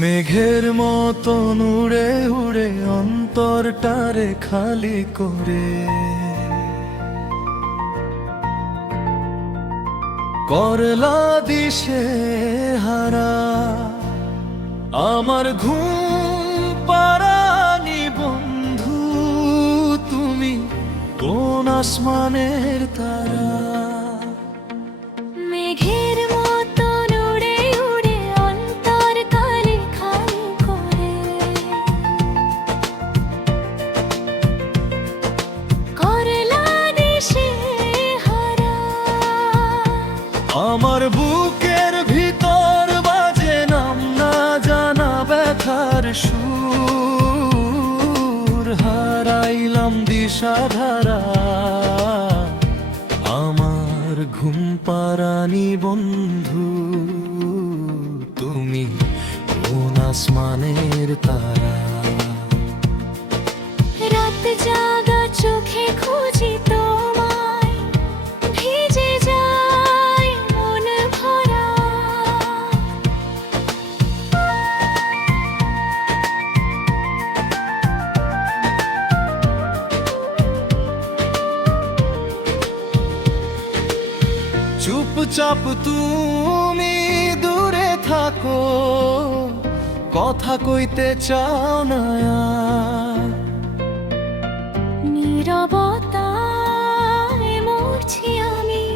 মেঘের মতন উড়ে উড়ে অন্তরটারে খালি করে করলা দিশে হারা আমার ঘুম পাড়ানি বন্ধু তুমি কোন আসমানের তারা। মেঘের মতন উড়ে উড়ে অন্তর খালি খালি করে করলা দিশে হারা আমার বুকের ভিতর বাজে নাম না জানা ব্যথার সুর হারাইলাম দিশাধারা আমার ঘুম পাড়ানি বন্ধু তুমি কোন আসমানের তারা। রাত জাগা চোখে খুঁজি তোমায় ভিজে যায় মন ভরা চুপচাপ তুমি দূরে থাকো কথা কইতে চাও না আর। নীরবতায় মরছি আমি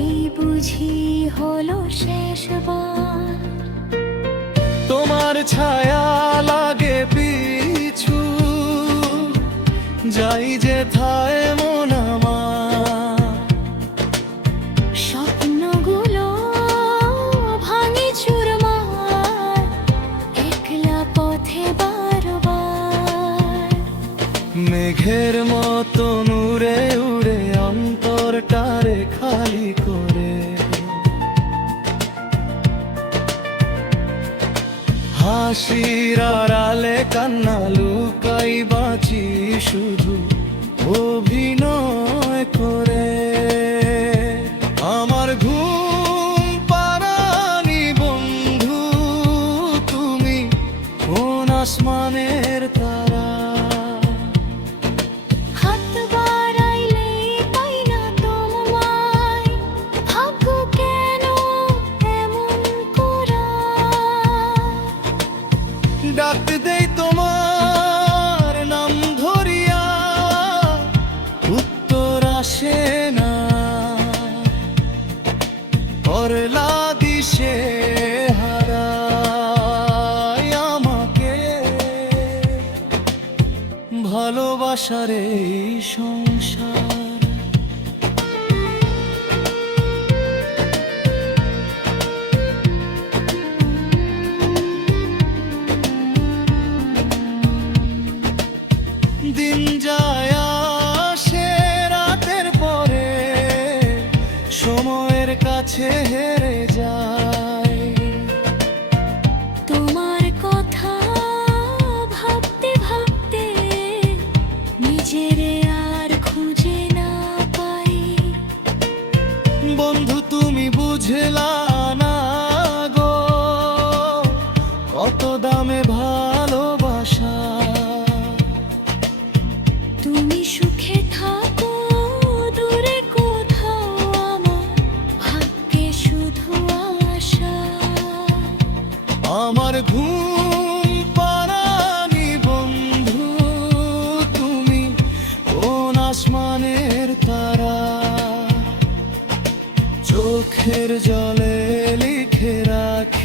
এই বুঝি হলো শেষবার তোমার ছায়া লাগে পিছু যাই যে থায় মন আমার স্বপ্নগুলো ভাঙি চুরমার একলা পথে বারবার মেঘের মতন উড়ে উড়ে অন্তরটারে খালি করে হাসির আড়ালে কান্না লুকাই বাঁচি শুধু অভিনয় করে আমার ঘুম পাড়ানি বন্ধু তুমি কোন আসমানের তারা। হাত বাড়াইলে পাই না তোমায় ভাগ্য কেন এমন করা ডাক দেই তোমার নাম ধরিয়া উত্তর আসে না করলা দিশে হারায় আমাকে ভালোবাসার এই সংসার। দিন যায় আসে রাতের পরে সময়ের কাছে হেরে যায় তোমার কথা ভাবতে ভাবতে নিজেরে আর খুঁজে না পাই বন্ধু তুমি বুঝলা না গো কত দামে ভালোবাসা তুমি সুখে থাকো দূরে কোথাও আমার ভাগ্যে শুধু আশা আমার ঘুম পাড়ানি বন্ধু তুমি কোন আসমানের তারা চোখের জলে লিখে রাখি